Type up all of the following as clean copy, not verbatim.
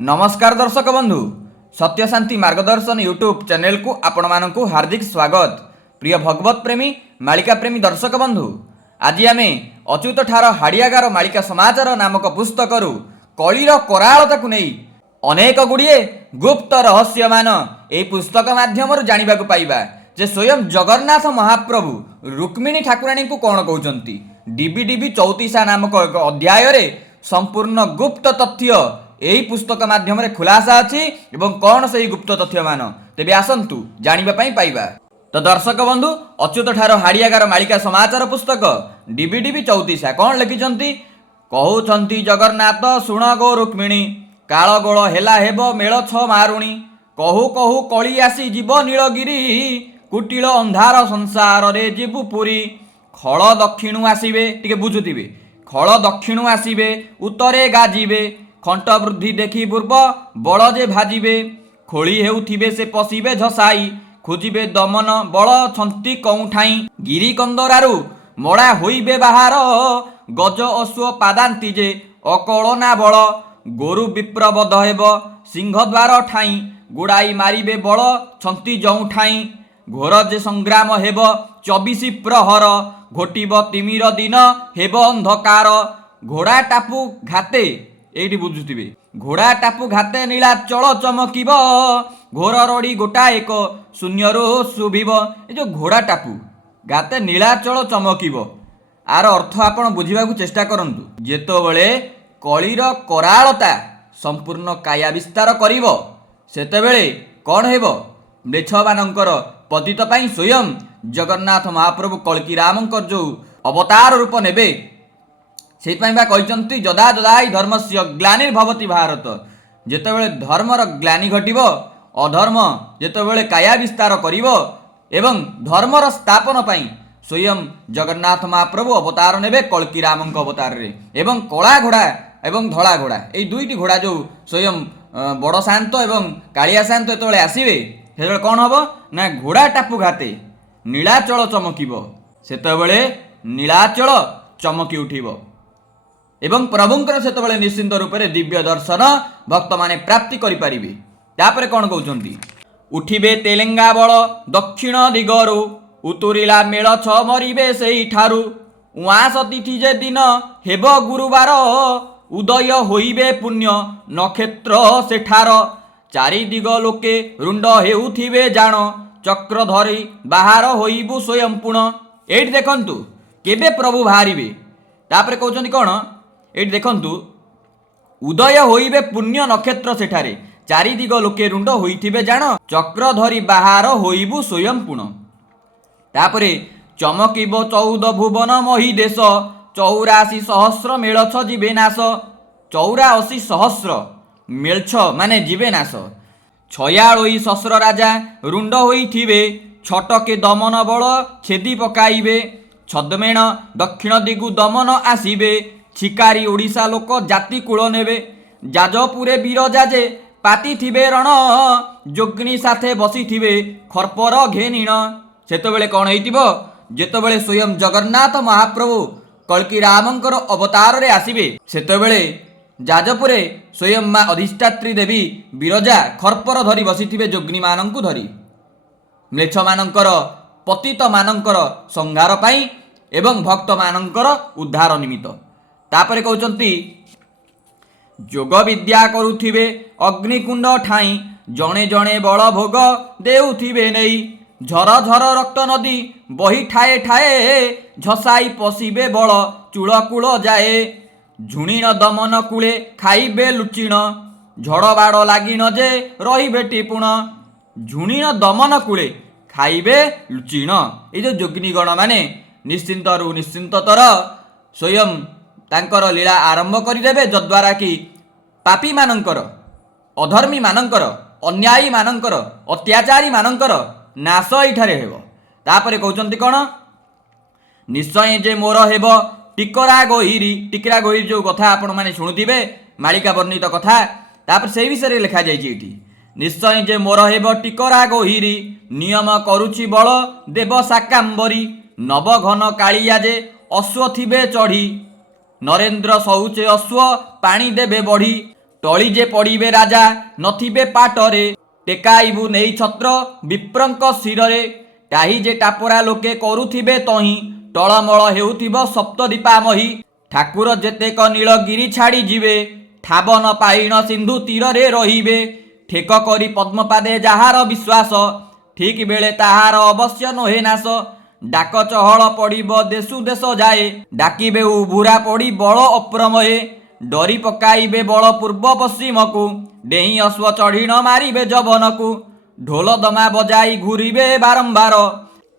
नमस्कार दर्शक बंधु सत्य शांति मार्गदर्शन यूट्यूब चैनल को आपण मानकु हार्दिक स्वागत। प्रिय भगवत प्रेमी मालिका प्रेमी दर्शक बंधु आज आम अच्युत ठार हाड़ियागार मालिका समाचार नामक पुस्तक कलिर करालता को नहीं अनेक गुड़िए गुप्त रहस्य मान यह पुस्तक माध्यम जाना पाइबा जे स्वयं जगन्नाथ महाप्रभु रुक्मिणी ठाकुराणी को कौन कहते डीबी 34 नामक एक अध्याय संपूर्ण गुप्त तथ्य यही पुस्तक माध्यम खुलासा अच्छी एवं कौन से गुप्त तथ्य मान तेबे आसंतु जानापी पाइबा। तो दर्शक बंधु अच्युत ठार हाड़ियागार मालिका समाचार पुस्तक डीबी 34 कौन लिखिं कहउछंती जगन्नाथ शुण गो रुक्मिणी काल गोल हेला हेब मेल छ मारुणी कहू कहू कली आसी जीव नीलगिरी कुटिल अंधार संसार रे जीवु पुरी खल दक्षिणु आसीबे टिके बुझुथिबे खल दक्षिणु आसीबे उत्तरे गाजिबे खंट वृद्धि देखी पूर्व बल जे भाजिबे खोली हेउथिबे से पशिबे झसाई खोजिबे दमन बल छंती कौठाई गिरी कंदरारु मड़ा होइबे बाहार गज अश्व पादांती जे अकलना बल गोरु विप्रबध हेब सिंहद्वार ठाई गुड़ाई मारिबे बल छंती जौठाई घोर जे संग्राम हेब 24 प्रहर घोटिब तिमिर दिन हेब अंधकार घोड़ा टापू घाते एठी बुझुथिबे घोड़ा टापू घाते नीला चल चमकिब घोर रड़ी गोटा एक शून्यरो शुभिब ए जो घोड़ा टापू घाते नीला चल चमकिब आर अर्थ आपण बुझिबा को चेष्टा करंतु जेतोबेले कलिर करालता संपूर्ण काया विस्तार करिब सेतेबेले कौन हेब म्लेच्छ मानकर पतित पाई स्वयं जगन्नाथ महाप्रभु कल्की रामंकर जो अवतार रूप नेबे से जदा जदा धर्मस्य ग्लानिर्भवति भारत जेतेबेले धर्मर ग्लानि घटिब अधर्म जेतेबेले काया विस्तार करिब एवं धर्मर स्थापन पाई स्वयं जगन्नाथ महाप्रभु अवतार नेबे कल्की रामंक अवतार रे एवं कला घोड़ा एवं धला घोड़ा ये दुईटी घोड़ा जो स्वयं बड़ शांत एवं कालिया शांत जेतेबेले आसीबे सेतेबेले कौन हबो ना घोड़ा टापू घाते नीलाचल चमकिब सेतेबेले नीलाचल चमकी उठिब एवं प्रभुंकर सेतेबेले निश्चिंत रूप से दिव्य दर्शन भक्त माने प्राप्ति करि परिबे। तापरे कौन कहउछंती उठिबे तेलेंगा बल दक्षिण दिगरु उतुरिला मेल छ मरिबे सेई ठारु उआस तिथि जे दिन हेब गुरुवार उदय होइबे पुण्य नक्षत्र सेठार चारि दिग लोके रुंड हेउथिबे जान चक्र धरी बाहर होइबु स्वयं पुण एठी देखंतु केबे प्रभु बाहरिबे तापरे कहउछंती कोन एठी देखंतु उदय होइबे पुण्य नक्षत्र सेठारे चारि दिग लोके रुंड होइथिबे जान चक्र धरी बाहर होइबु स्वयं पुण तापरे चमकिब 14 भुवन मही देश 84 सहस्र मेलछ जीवे नाश 84 सहस्र मेलछ माने जीवे नाश 46 सहस्र राजा रुंड होइथिबे छटके दमन बल छेदी पकाइबे छद्मेण दक्षिण दिगु दमन आसीबे छिकारी ओडिशा लोक जाति कूल नेबे जाजपुरे बिरजा जे पाती थिबे रण जोग्नी साथे बसी थिबे खरपर घेनिण सेतबेले कौन हेइतिबो जेतबेले स्वयं जगन्नाथ महाप्रभु कल्की रामंकर अवतार रे आसीबे सेतबेले जाजपुरे स्वयं माँ अधिष्ठात्री देवी बिरजा खरपर धरी बसी जोग्नी मानंकु धरी म्लेच्छ मानंकर पतित मानंकर संहार पाई एवं भक्त मानंकर उद्धार निमित्त तापरे कहउछंती जोग विद्या करुथिबे अग्निकुंड ठाई जणे जणे बल भोग देउथिबे नेई झर झर रक्त नदी बही ठाए ठाए झसाई पशिबे बल चूल कूल जाए झुणीन दमन कूले खाइबे लुचिण झड़ बाड़ लागिन जे रहिबे टिपुण झुणीन दमन कूले खाइबे लुचिण ये जो जोगिनीगण माने निश्चिंतरु निश्चिंततर स्वयं तांकर लीला आरंभ करिदेबे जद्वारा कि पापी मानंकर अधर्मी मानंकर अन्यायी मानंकर अत्याचारी मानंकर नाश एठारे हेब तापरे कहउछंती कोन निश्चय जे मोर हेब टिकरा गोहिरी जो कथा आपण माने शुणुथिबे मालिका वर्णित कथा तापर से विषय लिखा जाइछि एठी निश्चय जे मोर हेब टिकरा गोहिरी नियम करुछि बल देव साकांबरी नव घन कालिया जे अश्व थिबे चढ़ी नरेन्द्र शौचे अश्व पानी देबे बढ़ी टली जे पड़िबे राजा नथिबे पाटरे टेकाइबु नेई छत्र विप्रंक शिरे टाही जे टापरा लोके करुथिबे तही टलमल हेउथिब सप्तदीपामही ठाकुर जेतेक नीलगिरी छाड़ी जिवे ठाबन पाइण सिंधु तीरे रहिबे ठेक करी पद्मपादे जाहार विश्वास ठीक बेले ताहार अवश्य नोहे नाश डाक चहल पड़िब देशु देश जाए डाकिबे उभुरा पड़ी बल अप्रमये डरी पकाइबे बल पूर्व पश्चिम को डेही अश्व चढ़ीण मारिबे जवन को ढोल दमा बजाई घूरिबे बारंबार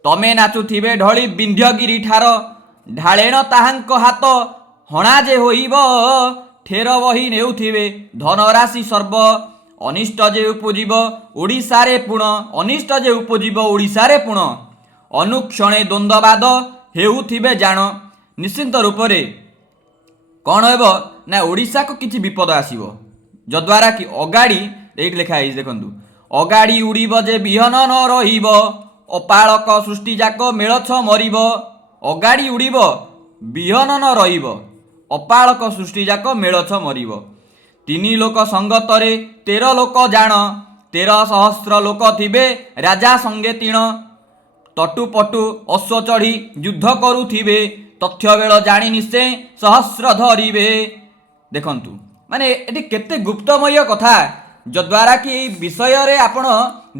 तमे नाचुथिबे ढली विंध्यगिरी ठार ढाळेण ताहांक हाथ हणा जे होइब ठेर बही नेउथिबे धनराशि सर्व अनिष्ट जे उपजीव ओडिशारे पुण अनिष्ट जे उपजीव ओडिशारे पुण अनुक्षणे द्वंद्ववाद हेउथिबे जान निश्चिंत रूप से कौन हेब ना ओडिशा को किछि विपद आसीबो जद्वारा कि अगाड़ी एइट लिखा है देखंतु अगाड़ी उड़ीब जे बिहन न रहिब अपालक सृष्टि जाक मेलछ मरिब अगाड़ी उड़ीब बिहन न रहिब अपालक सृष्टि जाक मेलछ मरिब तीनी लोक संगतरे 13 लोक जान 13 सहस्र लोक थिबे राजा संगे तीण तटुपटु अश्व चढ़ी युद्ध करुथिबे तथ्य बेल जानी निश्चय सहस्र धरिबे देखंतु माने एटी केते गुप्तमय कथा जद्वारा कि विषय रे आपण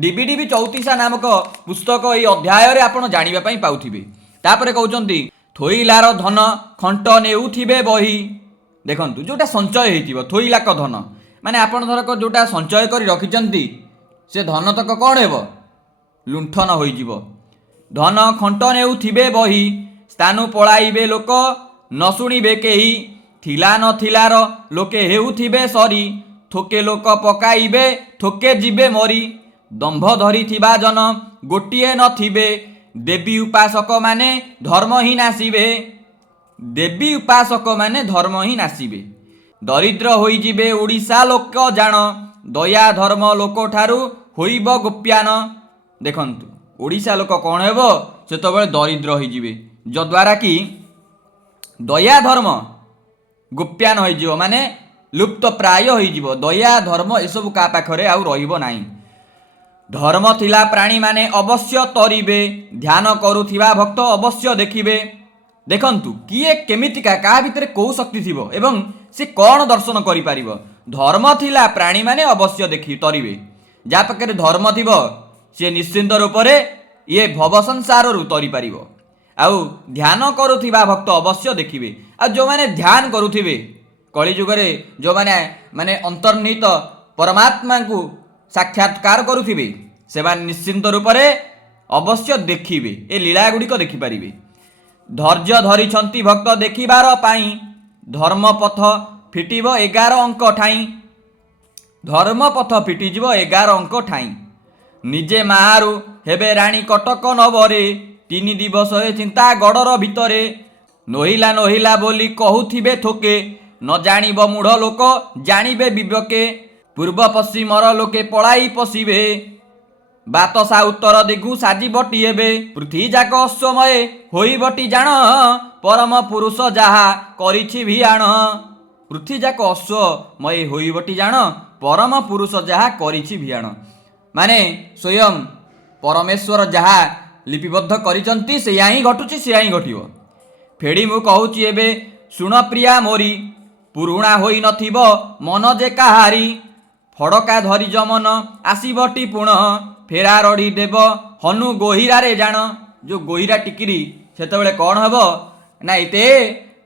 डीबीडीबी 34 नामक पुस्तक এই अध्याय रे आपण जानिबा पई पाउथिबे तापरे कहउचंती थोइलार धन खंट नेउथिबे बही देखंतु जोटा संचय हेतिबो थोइलाक धन माने आपण धरक जोटा संचय करी रखिचंती से धन तक कोन हेबो लुंठन होई जिवो धन खंट नेउथिबे बही स्थानु पळाइबे लोक न शुणिबे केही थिला न थिलार लोके हेउथिबे सरी थोके लोक पकाइबे थोके जिबे मरी दंभ धरी थिबा जन गोटिए न थिबे देवी उपासक माने धर्म ही नासिबे देवी उपासक माने धर्म ही नासिबे दरिद्र होई जिबे ओडिशा लोक जान दया धर्म लोक ठारू होइब गोप्यान देखंतु ओडिशा लोक कौन हेबो सेतबेले दरिद्र होई जिबे जद्वारा कि दया धर्म गोप्यान होई जिवो माने लुप्त प्राय होई जिवो दया धर्म एसबु का पाखरे आउ रहिबो नाही धर्म थिला प्राणी माने अवश्य तरिबे ध्यान करुथिबा भक्त अवश्य देखिबे देखंतु किए केमितिका का भितरे को शक्ति थिबो एवं से कौन दर्शन करि पारिबो धर्म थिला प्राणी माने अवश्य देखि तरिबे जा पाखरे धर्म थिबो से निश्चिंत रूप से ये भव संसार रु तरी पारिबो आउ ध्यान करुथिबा भक्त अवश्य देखिबे आ जो माने ध्यान करुथिबे कली जुगरे जो माने माने अंतर्निहित परमात्मा को साक्षात्कार करुथिबे सेवा निश्चिंत रूप से अवश्य देखिबे ए लीला गुड़िक देखि पारिबे धैर्य धरिछंती भक्त देखिबार पाई धर्मपथ फिटिब 11 अंक ठाई धर्मपथ फिटिजिब 11 अंक ठाई निजे माहारू हेबे राणी कटक नबरे 3 दिवस चिंता गड़र भितरे नोहिला नोहिला बोली कहूथिबे थोके न जानिब मूढ़ लोक जानिबे विवेके पूर्व पश्चिमर लोके पलाई पशिबे बात सा उत्तर दिगु साजी बटी हेबे पृथ्वी जाक अश्वमय होई बटी जान परम पुरुष जाहा करिछि भियाण पृथ्वी जाक अश्वमय होई बटी जान परम पुरुष जाहा करिछि भियाण माने स्वयं परमेश्वर जहा लिपिबद्ध करिचंती सेया ही घटुची सेया ही घटिबो फेड़ी मु कहूची एबे सुण प्रिया मोरी पुरुणा होई नथिबो मन जे काहारी फड़का धरी जमन आसीबटी पुण फेरा रड़ी देव हनु गोहिरा रे जान जो गोहिरा टिकिरी सेतबेले कौन हबो ना एते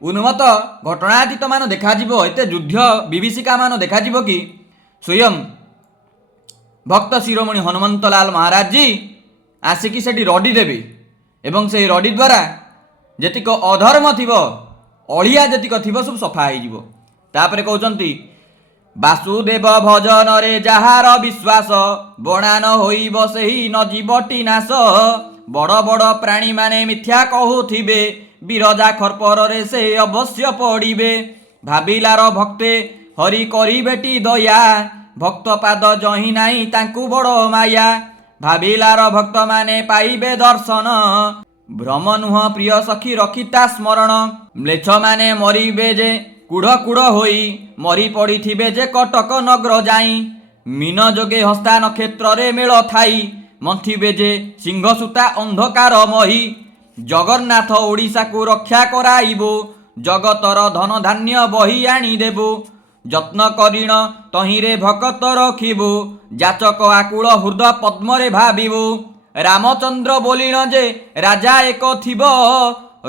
उन्मत्त घटनातीत मान देखा जिवो एते युद्ध विभीषिका मान देखा जिवो कि स्वयं भक्त शिरोमणि हनुमंतलाल महाराज जी आसिकी सेठी रडी देबे एवं से रडी द्वारा जेतिक अधर्म थिबो अलिया जेतिक थिबो सब सफा हो जिवो तापरे कहउचंती वासुदेव भजन रे जहार विश्वास बणान होइब सेही न जीवटी नाश बड़ बड़ प्राणी माने मिथ्या कहूथिबे बिरजा खरपर रे से अवश्य पड़िबे भाबिलार भक्ते हरि करिबेटी दया भक्त पाद जही नाही तांकु बड़ माया भाबिलार भक्त माने पाइबे दर्शन भ्रम नुह प्रिय सखी रखिता स्मरण म्लेच्छ माने मरिबे जे କୁଢ଼ କୁଢ଼ ହୋଇ ମରି ପଡ଼ିଥିବେ ଯେ କଟକ ନଗର ଯାଇ। ମୀନ ଯୋଗେ ହସ୍ତା ନକ୍ଷତ୍ରରେ ମେଳ ଥାଇ ମନ୍ଥିବେ ଯେ ସିଂହସୂତା ଅନ୍ଧକାର ମହି। ଜଗନ୍ନାଥ ଓଡ଼ିଶାକୁ ରକ୍ଷା କରାଇବ ଜଗତର ଧନ ଧାନ୍ୟ ବହି ଆଣିଦେବ। ଯତ୍ନ କରିଣ ତହିଁରେ ଭକତ ରଖିବ ଯାଚକ ଆକୁଳ ହୃଦ ପଦ୍ମରେ ଭାବିବ। ରାମଚନ୍ଦ୍ର ବୋଲିଣ ଯେ ରାଜା ଏକ ଥିବ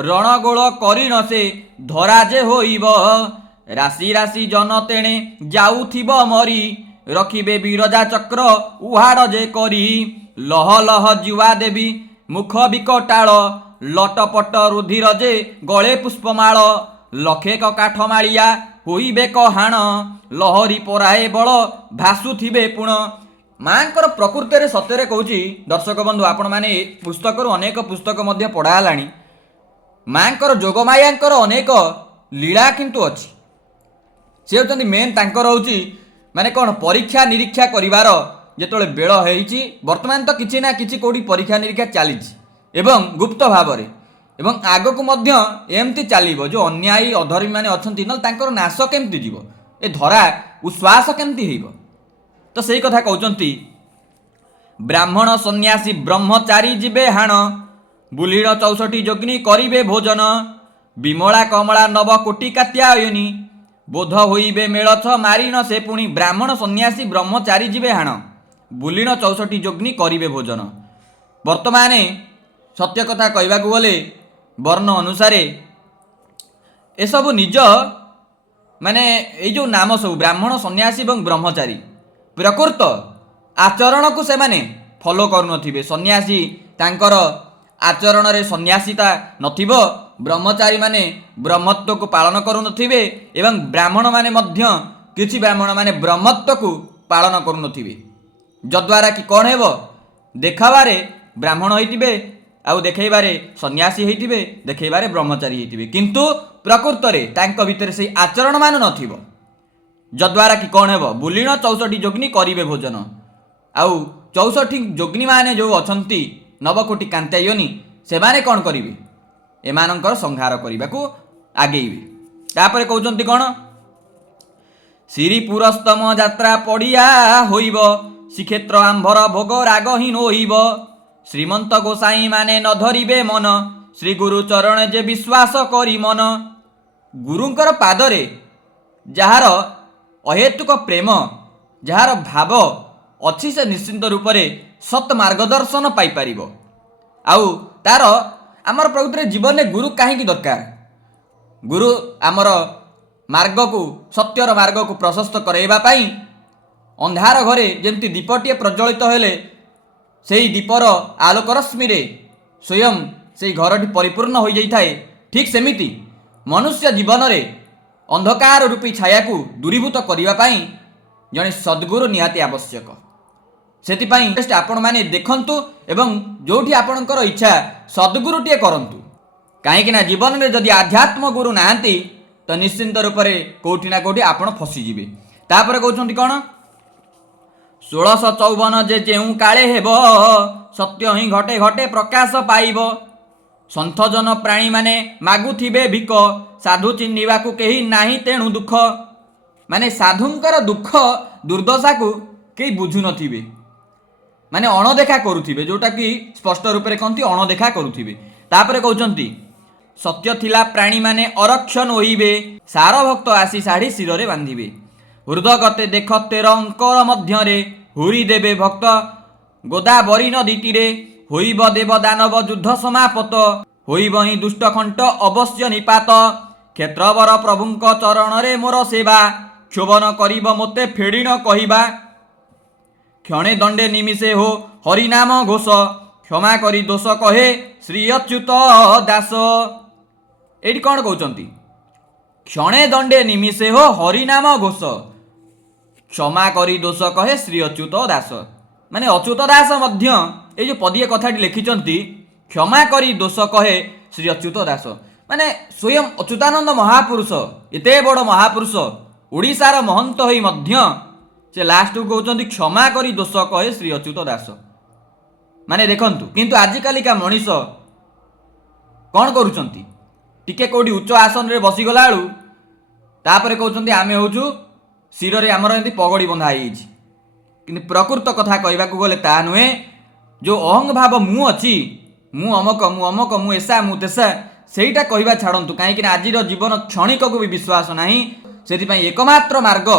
ରଣଗୋଳ କରିଣ ସେ ଧରା ଯେ ହୋଇବ। ରାଶି ରାଶି ଜନ ତେଣେ ଯାଉଥିବ ମରି ରଖିବେ ବିରଜା ଚକ୍ର ଉହାଡ଼ ଯେ କରି। ଲହ ଲହ ଜୁଆ ଦେବୀ ମୁଖ ବିକଟାଳ ଲଟପଟ ରୁଧିର ଯେ ଗଳେ ପୁଷ୍ପମାଳ। ଲକ୍ଷେକ କାଠମାଳିଆ ହୋଇବେ କହାଣ ଲହରୀ ପରାଏ ବଳ ଭାସୁଥିବେ ପୁଣ। ମାଙ୍କର ପ୍ରକୃତରେ ସତ୍ୟରେ କହୁଛି ଦର୍ଶକ ବନ୍ଧୁ, ଆପଣମାନେ ପୁସ୍ତକରୁ ଅନେକ ପୁସ୍ତକ ମଧ୍ୟ ପଢ଼ା ହେଲାଣି। ମାଙ୍କର ଯୋଗମାୟାଙ୍କର ଅନେକ ଲୀଳା କିନ୍ତୁ ଅଛି। ସେ ହେଉଛନ୍ତି ମେନ୍, ତାଙ୍କର ହେଉଛି ମାନେ କ'ଣ ପରୀକ୍ଷା ନିରୀକ୍ଷା କରିବାର ଯେତେବେଳେ ବେଳ ହେଇଛି, ବର୍ତ୍ତମାନ ତ କିଛି ନା କିଛି କେଉଁଠି ପରୀକ୍ଷା ନିରୀକ୍ଷା ଚାଲିଛି ଏବଂ ଗୁପ୍ତ ଭାବରେ, ଏବଂ ଆଗକୁ ମଧ୍ୟ ଏମିତି ଚାଲିବ। ଯେଉଁ ଅନ୍ୟାୟୀ ଅଧର୍ମୀମାନେ ଅଛନ୍ତି ନହେଲେ ତାଙ୍କର ନାଶ କେମିତି ଯିବ, ଏ ଧରା ଉଶ୍ୱାସ କେମିତି ହେଇବ। ତ ସେଇ କଥା କହୁଛନ୍ତି, ବ୍ରାହ୍ମଣ ସନ୍ନ୍ୟାସୀ ବ୍ରହ୍ମଚାରୀ ଯିବେ ହାଣ ବୁଲିଣ 64 ଯୋଗିନୀ କରିବେ ଭୋଜନ। ବିମଳା କମଳା ନବ କୋଟି କାତ୍ୟାୟନୀ ବୋଧ ହୋଇବେ ମେଳଛ ମାରିଣ ସେ ପୁଣି। ବ୍ରାହ୍ମଣ ସନ୍ନ୍ୟାସୀ ବ୍ରହ୍ମଚାରୀ ଯିବେ ହାଣ ବୁଲିଣ 64 ଯୋଗିନୀ କରିବେ ଭୋଜନ। ବର୍ତ୍ତମାନ ସତ୍ୟ କଥା କହିବାକୁ ଗଲେ ବର୍ଣ୍ଣ ଅନୁସାରେ ଏସବୁ ନିଜ ମାନେ ଏଇ ଯେଉଁ ନାମ ସବୁ ବ୍ରାହ୍ମଣ ସନ୍ନ୍ୟାସୀ ଏବଂ ବ୍ରହ୍ମଚାରୀ ପ୍ରକୃତ ଆଚରଣକୁ ସେମାନେ ଫଲୋ କରୁନଥିବେ। ସନ୍ନ୍ୟାସୀ ତାଙ୍କର ଆଚରଣରେ ସନ୍ନ୍ୟାସିତା ନଥିବ, ବ୍ରହ୍ମଚାରୀମାନେ ବ୍ରହ୍ମତ୍ୱକୁ ପାଳନ କରୁନଥିବେ ଏବଂ ବ୍ରାହ୍ମଣମାନେ ମଧ୍ୟ କିଛି ବ୍ରାହ୍ମଣମାନେ ବ୍ରହ୍ମତ୍ୱକୁ ପାଳନ କରୁନଥିବେ। ଯଦ୍ୱାରା କି କ'ଣ ହେବ, ଦେଖାବାରେ ବ୍ରାହ୍ମଣ ହେଇଥିବେ ଆଉ ଦେଖେଇବାରେ ସନ୍ନ୍ୟାସୀ ହେଇଥିବେ, ଦେଖେଇବାରେ ବ୍ରହ୍ମଚାରୀ ହେଇଥିବେ, କିନ୍ତୁ ପ୍ରକୃତରେ ତାଙ୍କ ଭିତରେ ସେଇ ଆଚରଣମାନ ନଥିବ। ଯଦ୍ୱାରା କି କ'ଣ ହେବ, ବୁଲିଣ 64 ଯୋଗିନୀ କରିବେ ଭୋଜନ। ଆଉ 64 ଯୋଗିନୀମାନେ ଯେଉଁ ଅଛନ୍ତି ନବକୋଟି କାନ୍ତାୟନୀ, ସେମାନେ କ'ଣ କରିବେ, ଏମାନଙ୍କର ସଂହାର କରିବାକୁ ଆଗେଇବେ। ତାପରେ କହୁଛନ୍ତି କ'ଣ, ଶ୍ରୀପୁରସ୍ତମ ଯାତ୍ରା ପଡ଼ିଆ ହୋଇବ ଶ୍ରୀକ୍ଷେତ୍ର ଆମ୍ଭର ଭୋଗ ରାଗ ହିଁ ନୋହିବ। ଶ୍ରୀମନ୍ତ ଗୋସାଇଁ ମାନେ ନ ଧରିବେ ମନ ଶ୍ରୀଗୁରୁ ଚରଣ ଯେ ବିଶ୍ୱାସ କରି ମନ। ଗୁରୁଙ୍କର ପାଦରେ ଯାହାର ଅହେତୁକ ପ୍ରେମ, ଯାହାର ଭାବ ଅଛି, ସେ ନିଶ୍ଚିନ୍ତ ରୂପରେ ସତ୍ ମାର୍ଗଦର୍ଶନ ପାଇପାରିବ। ଆଉ ତାର ଆମର ପ୍ରକୃତରେ ଜୀବନରେ ଗୁରୁ କାହିଁକି ଦରକାର? ଗୁରୁ ଆମର ମାର୍ଗକୁ, ସତ୍ୟର ମାର୍ଗକୁ ପ୍ରଶସ୍ତ କରାଇବା ପାଇଁ। ଅନ୍ଧାର ଘରେ ଯେମିତି ଦୀପଟିଏ ପ୍ରଜ୍ୱଳିତ ହେଲେ ସେହି ଦୀପର ଆଲୋକ ରଶ୍ମିରେ ସ୍ୱୟଂ ସେହି ଘରଟି ପରିପୂର୍ଣ୍ଣ ହୋଇଯାଇଥାଏ, ଠିକ୍ ସେମିତି ମନୁଷ୍ୟ ଜୀବନରେ ଅନ୍ଧକାର ରୂପୀ ଛାୟାକୁ ଦୂରୀଭୂତ କରିବା ପାଇଁ ଜଣେ ସଦ୍ଗୁରୁ ନିହାତି ଆବଶ୍ୟକ। ସେଥିପାଇଁ ଆପଣମାନେ ଦେଖନ୍ତୁ ଏବଂ ଯେଉଁଠି ଆପଣଙ୍କର ଇଚ୍ଛା ସଦ୍ଗୁରୁଟିଏ କରନ୍ତୁ। କାହିଁକିନା ଜୀବନରେ ଯଦି ଆଧ୍ୟାତ୍ମ ଗୁରୁ ନାହାନ୍ତି ତ ନିଶ୍ଚିନ୍ତ ରୂପରେ କେଉଁଠି ନା କେଉଁଠି ଆପଣ ଫସିଯିବେ। ତାପରେ କହୁଛନ୍ତି କ'ଣ, 1654 ଯେ ଯେଉଁ କାଳେ ହେବ ସତ୍ୟ ହିଁ ଘଟେ ଘଟେ ପ୍ରକାଶ ପାଇବ। ସନ୍ଥଜନ ପ୍ରାଣୀମାନେ ମାଗୁଥିବେ ଭିକ ସାଧୁ ଚିହ୍ନିବାକୁ କେହି ନାହିଁ ତେଣୁ ଦୁଃଖ। ମାନେ ସାଧୁଙ୍କର ଦୁଃଖ ଦୁର୍ଦ୍ଦଶାକୁ କେହି ବୁଝୁନଥିବେ, ମାନେ ଅଣଦେଖା କରୁଥିବେ, ଯେଉଁଟାକି ସ୍ପଷ୍ଟ ରୂପରେ କହନ୍ତି ଅଣଦେଖା କରୁଥିବେ। ତାପରେ କହୁଛନ୍ତି, ସତ୍ୟ ଥିଲା ପ୍ରାଣୀମାନେ ଅରକ୍ଷ ନୋହିବେ ସାର ଭକ୍ତ ଆସି ଶାଢ଼ୀ ଶିରରେ ବାନ୍ଧିବେ। ହୃଦଗତେ ଦେଖ 13 ଅଙ୍କର ମଧ୍ୟରେ ହୁରି ଦେବେ ଭକ୍ତ ଗୋଦାବରୀ ନଦୀ ତୀରେ। ହୋଇବ ଦେବ ଦାନବ ଯୁଦ୍ଧ ସମାପତ ହୋଇବ ହିଁ ଦୁଷ୍ଟ ଖଣ୍ଟ ଅବଶ୍ୟ ନିପାତ। କ୍ଷେତ୍ରବର ପ୍ରଭୁଙ୍କ ଚରଣରେ ମୋର ସେବା କ୍ଷୋଭନ କରିବ ମୋତେ ଫେଡ଼ିଣ କହିବା। କ୍ଷଣେ ଦଣ୍ଡେ ନିମିଷେ ହୋ ହରିନାମ ଘୋଷ କ୍ଷମା କରି ଦୋଷ କହେ ଶ୍ରୀ ଅଚ୍ୟୁତ ଦାସ। ଏଇଠି କ'ଣ କହୁଛନ୍ତି, କ୍ଷଣେ ଦଣ୍ଡେ ନିମିଷେ ହୋ ହରିନାମ ଘୋଷ କ୍ଷମା କରି ଦୋଷ କହେ ଶ୍ରୀ ଅଚ୍ୟୁତ ଦାସ। ମାନେ ଅଚ୍ୟୁତ ଦାସ ମଧ୍ୟ ଏଇ ଯେଉଁ ପଦିଏ କଥାଟି ଲେଖିଛନ୍ତି, କ୍ଷମା କରି ଦୋଷ କହେ ଶ୍ରୀ ଅଚ୍ୟୁତ ଦାସ। ମାନେ ସ୍ୱୟଂ ଅଚ୍ୟୁତାନନ୍ଦ ମହାପୁରୁଷ, ଏତେ ବଡ଼ ମହାପୁରୁଷ, ଓଡ଼ିଶାର ମହନ୍ତ ହୋଇ ମଧ୍ୟ ସେ ଲାଷ୍ଟକୁ କହୁଛନ୍ତି କ୍ଷମା କରି ଦୋଷ କହେ ଶ୍ରୀ ଅଚ୍ୟୁତ ଦାସ। ମାନେ ଦେଖନ୍ତୁ, କିନ୍ତୁ ଆଜିକାଲିକା ମଣିଷ କ'ଣ କରୁଛନ୍ତି, ଟିକେ କେଉଁଠି ଉଚ୍ଚ ଆସନରେ ବସିଗଲା ବେଳୁ तापर कहते आम हूँ शिरे आमर एमती पगड़ी बंधा है कि प्रकृत कथा कहवाक गले ता नुहे जो अहंग भाव मु अच्छी मु अमक मु एसा मु तेसा सेटा कहवा छाड़ू कहीं आज जीवन क्षणिक को भी विश्वास ना से एकमात्र मार्ग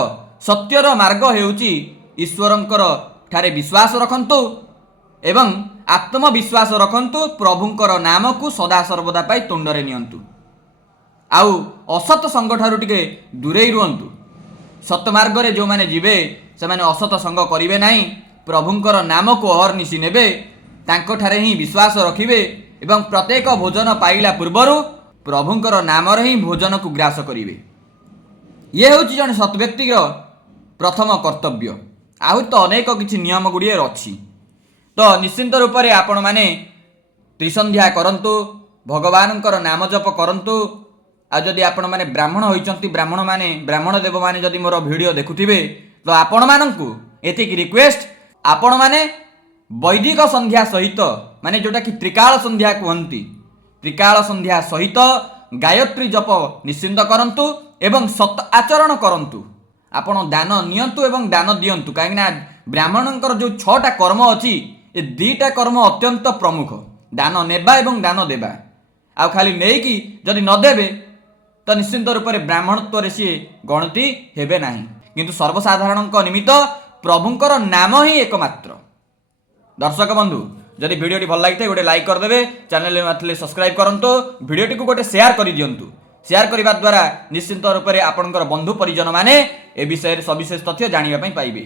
सत्यर मार्ग होउची ईश्वरंकर ठारे विश्वास रखंतु एवं आत्मविश्वास रखंतु प्रभुंकर नाम को सदा सर्वदा पाई तुंडरे नियंतु आउ असत संग ठारू टिके दूरे रुहंतु सत मार्ग रे जो माने जीवे से माने असत संग करिवे नाही प्रभुंकर नाम को अहर्निशी नेबे तांको ठारे ही विश्वास रखिबे एवं प्रत्येक भोजन पाइला पूर्वर प्रभुंकर नाम रे ही भोजन को ग्रास करिवे ये हूँ जन सत व्यक्ति प्रथम कर्तव्य आहु तो अनेक किसी नियम गुड़िए अच्छी तो निश्चिंत रूप से आपण मैंने त्रिसंध्या करंतु भगवान नाम जप करंतु आ जदि आपण मैंने ब्राह्मण होइचंती ब्राह्मण देव माने जदि मोर वीडियो देखुथिबे तो आपण माननकु एतिक रिक्वेस्ट आपण माने वैदिक संध्या सहित माने जोटा कि त्रिकाल संध्या कहती त्रिकाल संध्या सहित गायत्री जप निश्चिंत करंतु एवं सत आचरण करंतु आपण दान नियंतु एवं दान दियंतु कहीं ब्राह्मणंकर जो 6टा कर्म अच्छी ये 2टा कर्म अत्यंत प्रमुख दान नेबा एवं दान देबा आ खाली नेकी जदि न देबे तो निश्चिंत रूप से ब्राह्मणत्व सी गणति हेबे नाही किंतु सर्वसाधारण निमित्त प्रभुंकर नाम ही एकमात्र। दर्शक बंधु जदि वीडियो भल लगी गोटे लाइक करदे चैनल में सब्सक्राइब करंतु वीडियो को गोटे शेयर कर दियंतु शेयर करने द्वारा निश्चिंत रूप से आपणकर बंधु परिजन माने ए विषय सविशेष तथ्य जानिबा पाइबे।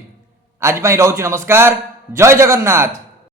आज रोची नमस्कार। जय जगन्नाथ।